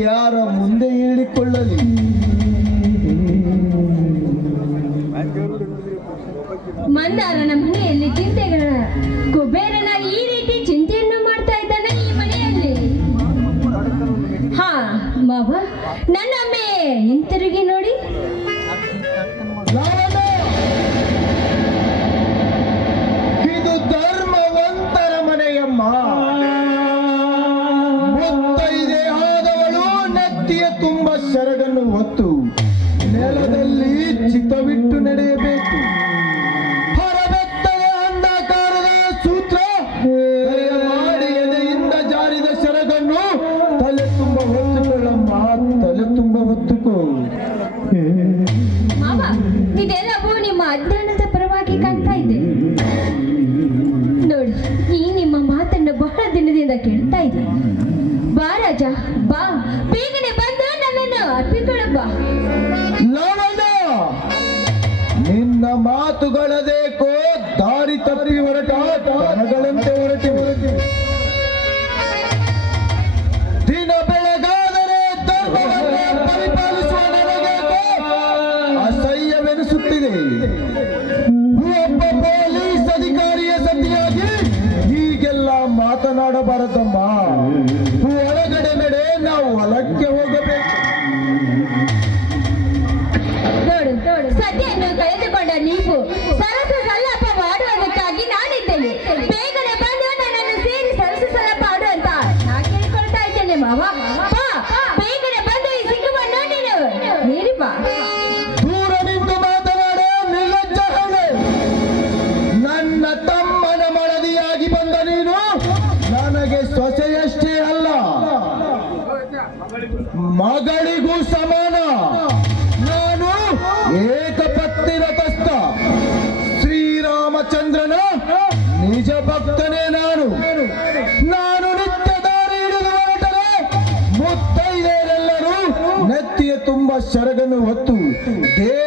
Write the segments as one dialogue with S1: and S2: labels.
S1: ಯಾರ ಮುಂದೆ ಹೇಳಿಕೊಳ್ಳಲಿ?
S2: ಮಂದಾರ ಮನೆಯಲ್ಲಿ ಚಿಂತೆಗಳ ಕುಬೇರನ ಈ ರೀತಿ ಚಿಂತೆಯನ್ನು ಮಾಡ್ತಾ ಇದ್ದಾನೆ ಈ ಮನೆಯಲ್ಲಿ. ಹಾ, ಬಾಬಾ, ನನ್ನೊಮ್ಮೆ, ಹಿಂತಿರುಗಿ
S1: ಬಯಸುತ್ತೇನೆ ಒಬ್ಬ ಪೊಲೀಸ್ ಅಧಿಕಾರಿಯ ಸತಿಯಾಗಿ ಹೀಗೆಲ್ಲ ಮಾತನಾಡಬಾರದಮ್ಮ. ಮಗಳಿಗೂ ಸಮಾನ. ನಾನು ಏಕಪತ್ನಿರತಸ್ಥ ಶ್ರೀರಾಮಚಂದ್ರನ ನಿಜ ಭಕ್ತನೇ ನಾನು. ನಾನು ನಿತ್ಯ ದಾರಿ ಹಿಡಿದು ಹೊರಟರೆ. ಮುತ್ತೈದೆಯರೆಲ್ಲರೂ ನೆತ್ತಿಯ ತುಂಬಾ ಸರಗನ್ನು ಹೊತ್ತು ದೇವ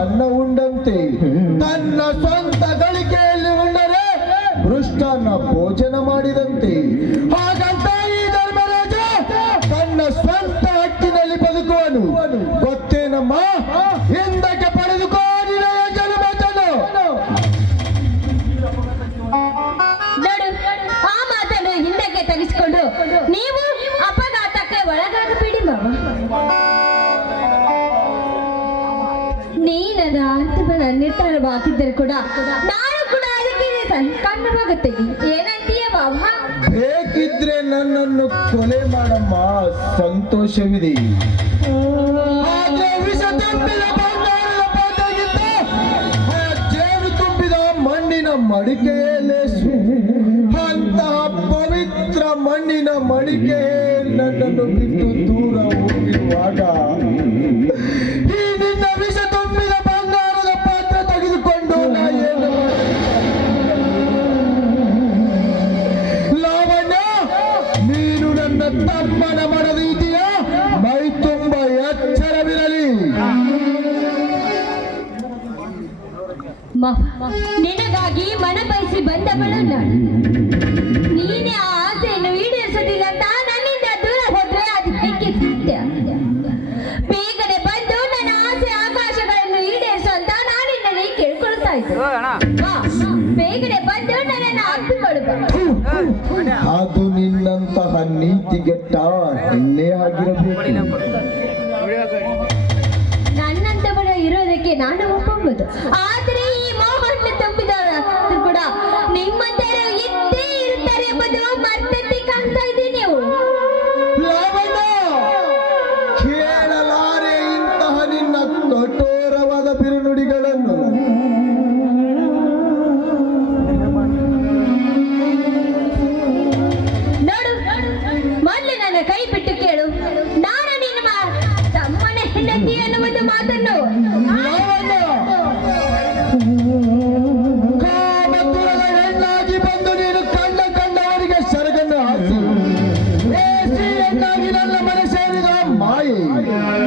S1: ಅನ್ನ ಉಂಡಂತೆ ತನ್ನ ಸ್ವಂತ ಗಳಿಕೆಯಲ್ಲಿ ಉಂಡರೆ ಭೃಷ್ಟನ ಭೋಜನ ಮಾಡಿದಂತೆ.
S2: ನಿರ್ಧಾರ ಹಾಕಿದ್ದರೆ ಕೂಡ ನಾನು ಕೂಡ ಅದಕ್ಕೆ ಕಣ್ಣು ಏನಂತೀಯ ಬಾಬಾ
S1: ಬೇಕಿದ್ರೆ ನನ್ನನ್ನು ಕೊಲೆ ಮಾಡಮ್ಮ. ಸಂತೋಷವಿದೆ. ಮಡಿಕೆಯಲ್ಲೇ ಅಂತಹ ಪವಿತ್ರ ಮಣ್ಣಿನ ಮಡಿಕೆ ನನ್ನನ್ನು ಬಿಟ್ಟು ದೂರ ಹೋಗಿರುವಾಗ ಪುಟ್ಟಪ್ಪನ ಮನದೀತಿಯ ಮೈ ತುಂಬ ಎಚ್ಚರವಿರಲಿ.
S2: ನಿನಗಾಗಿ ಮನ ಬಯಸಿ
S1: ಬಂದವಳಲ್ಲ. ನೀತಿಗೆ ಟಾಟನ್ನೇ ಆಗಿರಬೇಕು.
S2: ನನ್ನಂತವರ ಇರೋದಕ್ಕೆ ನಾನು ಒಪ್ಪಬಹುದು ಆದರೆ
S3: Hey!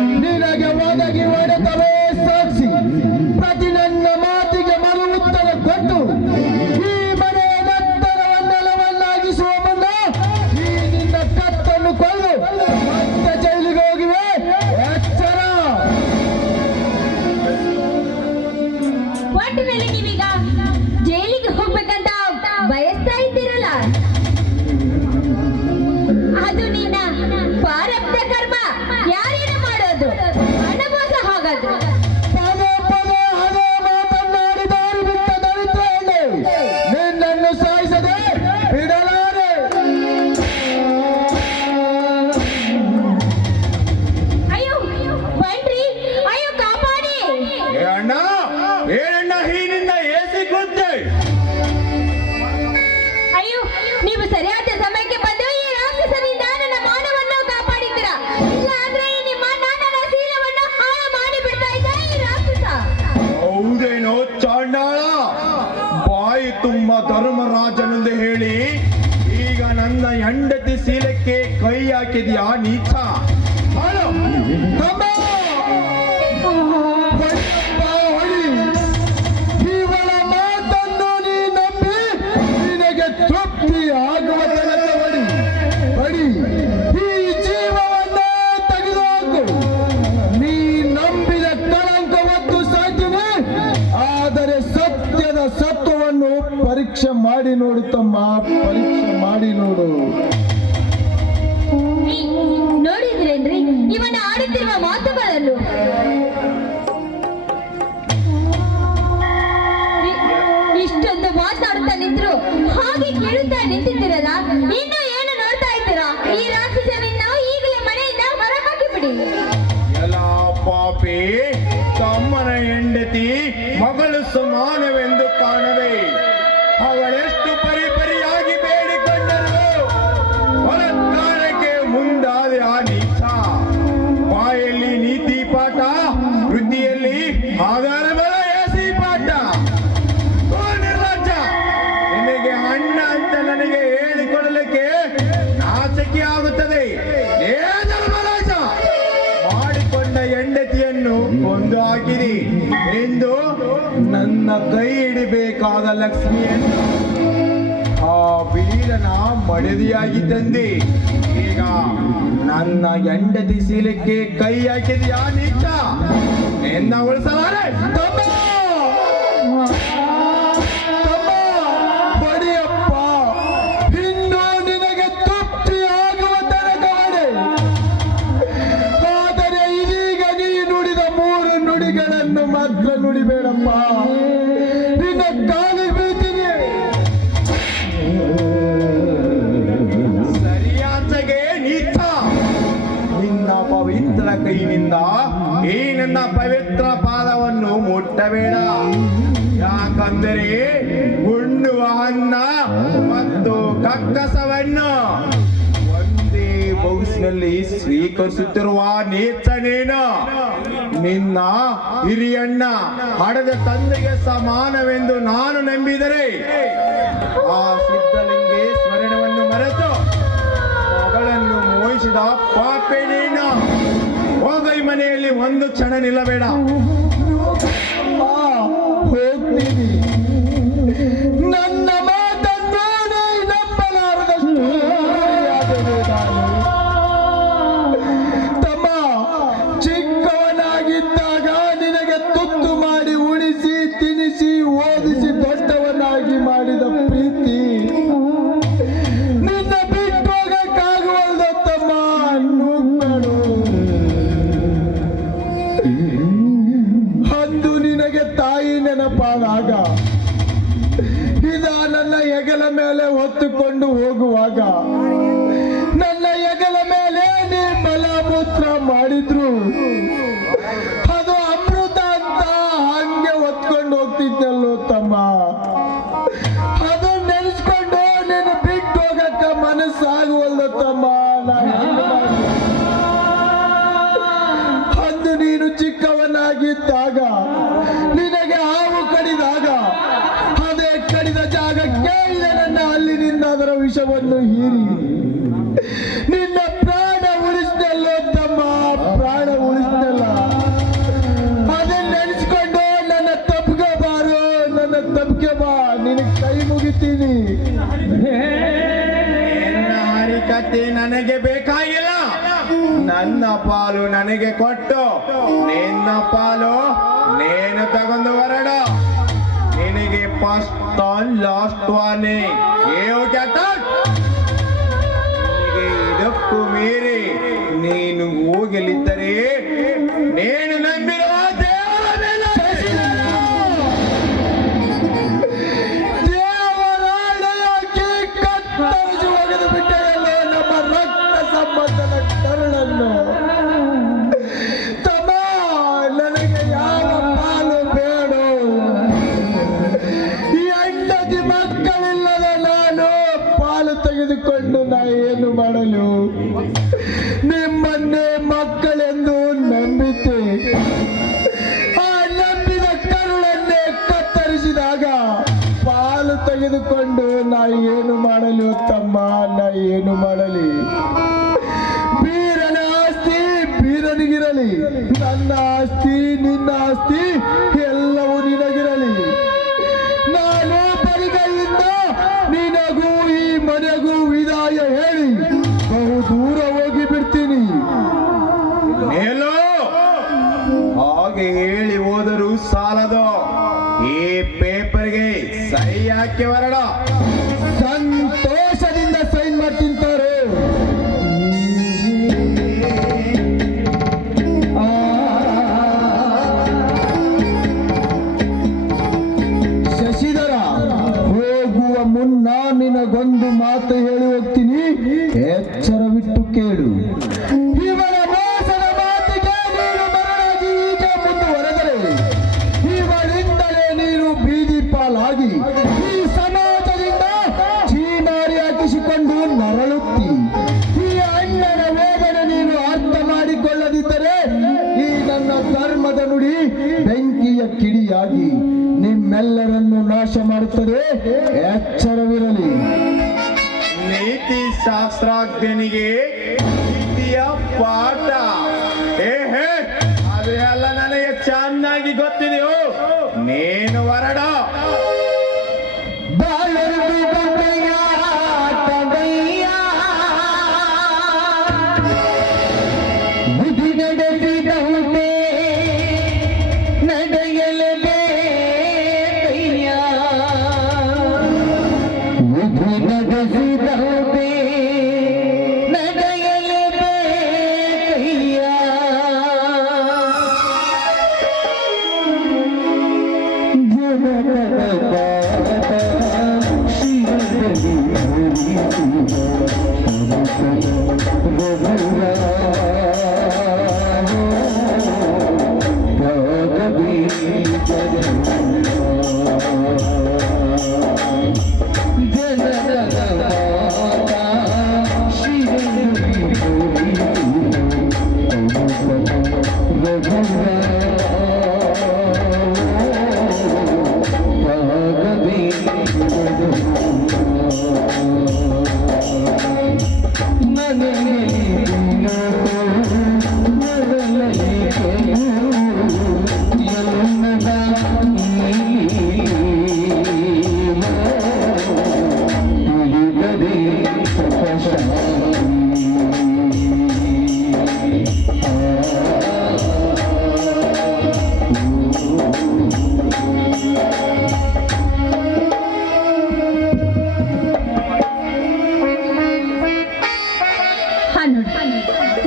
S3: ಪಾಪಿ ತಮ್ಮನ ಹೆಂಡತಿ ಮಗಳು ಸಮಾನವೆಂದು ಕಾಣದೆ ಲಕ್ಷ್ಮಿಯನ್ನು ಆ ವೀರನ ಮಡದಿಯಾಗಿ ತಂದೆ. ಈಗ ನನ್ನ ಹೆಂಡತಿ ಶೀಲಕ್ಕೆ ಕೈ ಹಾಕಿದ್ಯಾ ನಿಜ? ನಿನ್ನ ಉಳಿಸಲಾರೆ ಚಂದ್ರಪಾದವನ್ನು ಮುಟ್ಟಬೇಡ. ಯಾಕಂದರೆ ಹನ್ನ ಮತ್ತು ಕಕ್ಕಸವನ್ನು ಒಂದೇ ಬೌಸಿನಲ್ಲಿ ಸ್ವೀಕರಿಸುತ್ತಿರುವ ನೀಚನೇನು ನಿನ್ನ ಹಿರಿಯಣ್ಣ ಹಡದ ತಂದೆಗೆ ಸಮಾನವೆಂದು ನಾನು ನಂಬಿದರೆ ಆ ಸಿದ್ಧಲಿಂಗೇಶ್ವರನವನ್ನು ಮರೆತು ಮಗಳನ್ನು ಮೋಹಿಸಿದ ಪಾಪೆ ಹೋಗೈ ಮನೆಯಲ್ಲಿ ಒಂದು ಕ್ಷಣ ನಿಲ್ಲಬೇಡ.
S1: ಹೋಗ್ತೀನಿ.
S3: ನನ್ನ
S1: ಮಾತನ್ನು ನಂಬಲಾರದಷ್ಟು. ಪಾಲು ನನಗೆ ಕೊಟ್ಟು ನಿನ್ನ ಪಾಲು ನೀನು ತಗೊಂಡು ಹೊರಡ ನಿನಗೆ ಫಸ್ಟ್ ಲಾಸ್ಟ್ ವಾರ್ನಿಂಗ್ ಏವು ಕೆಟ್ಟ ನಿನಗೆ ಇದಕ್ಕೂ ಮೀರಿ ನೀನು ಹೋಗಲಿದ್ದರೆ ನೀನು
S3: ತೆಗೆದುಕೊಂಡು ನಾ ಏನು ಮಾಡಲು? ನಿಮ್ಮನ್ನೇ ಮಕ್ಕಳೆಂದು ನಂಬಿದ್ದೆ ಆ ನಂಬಿದ ಕರುಳನ್ನೇ ಕತ್ತರಿಸಿದಾಗ ಪಾಲು ತೆಗೆದುಕೊಂಡು ನಾ ಏನು ಮಾಡಲು? ತಮ್ಮ, ನಾ ಏನು ಮಾಡಲಿ? ಈ
S1: ಪೇಪರ್ಗೆ ಸಹಿ ಹಾಕಿ ಹೊರಡ
S3: ಕಿಡಿಯಾಗಿ ನಿಮ್ಮೆಲ್ಲರನ್ನು ನಾಶ ಮಾಡುತ್ತದೆ. ಎಚ್ಚರವಿರಲಿ.
S1: ನೀತಿ ಶಾಸ್ತ್ರಜ್ಞನಿಗೆ ನೀತಿಯ ಪಾಠ. ಅದು ಎಲ್ಲ ನನಗೆ ಚೆನ್ನಾಗಿ ಗೊತ್ತಿದೆಯೋ? ನೀನು ಹೊರಡ
S4: বেশি দেহ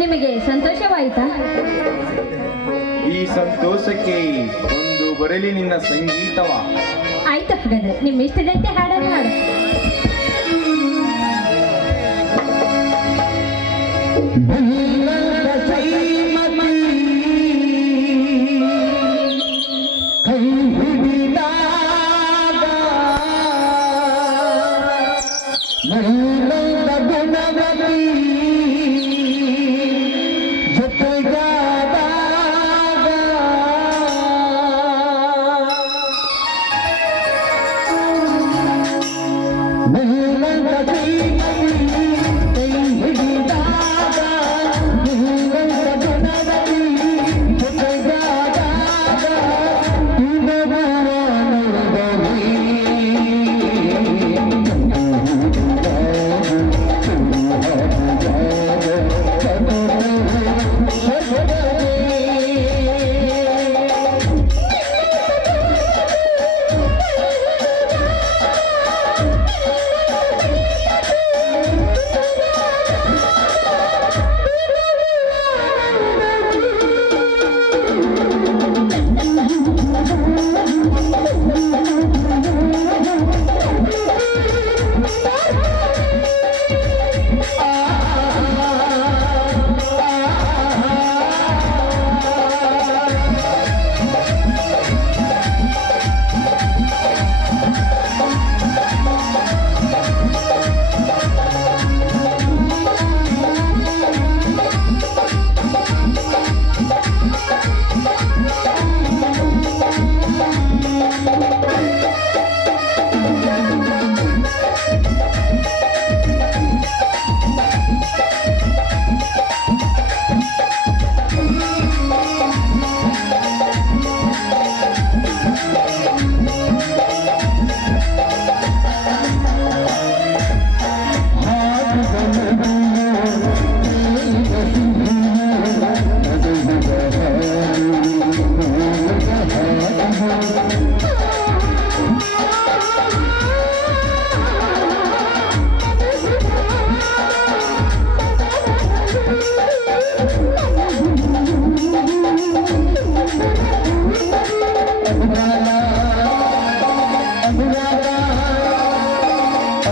S4: ನಿಮಗೆ ಸಂತೋಷವಾಯಿತಾ?
S1: ಈ ಸಂತೋಷಕ್ಕೆ ಒಂದು ಬರಲಿ ನಿನ್ನ ಸಂಗೀತವ.
S4: ಆಯ್ತು ಹಾಗಾದ್ರೆ ನಿಮ್ಮ ಇಷ್ಟದಂತೆ ಹಾಡನ್ನು ಹಾಡು Mm-hmm. नहीं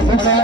S4: Thank you.